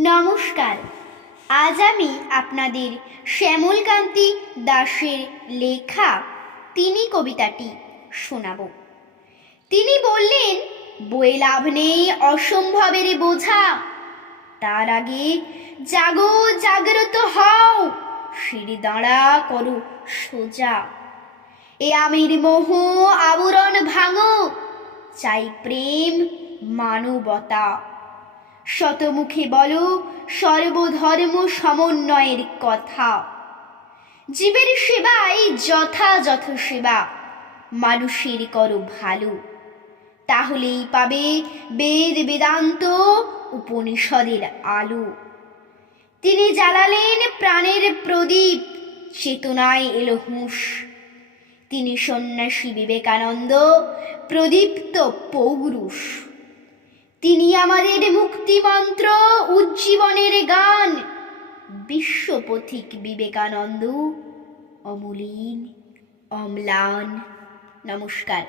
নমস্কার। আজ আমি আপনাদের শ্যামলকান্তি দাসের লেখা তিনি কবিতাটি শোনাব। তিনি বললেন, বই লাভ নেই অসম্ভবের বোঝা। তার আগে জাগো, জাগ্রত হও, সিঁড়ি দাঁড়া করো সোজা। এ আমির মোহ, আবরণ ভাঙো, চাই প্রেম, মানবতা। শতমুখে বলো, সর্বধর্ম সমন্বয়ের কথা। জীবের সেবায় যথাযথ সেবা, মানুষের করো ভালো। তাহলেই পাবে বেদ বেদান্ত উপনিষদের আলো। তিনি জ্বালালেন প্রাণের প্রদীপ, চেতনায় এলো হুঁশ। তিনি সন্ন্যাসী বিবেকানন্দ, প্রদীপ্ত পৌরুষ। তিনি আমাদের মুক্তিমন্ত্র উজ্জীবনের গান। বিশ্বপথিক বিবেকানন্দ অমলিন অম্লান। নমস্কার।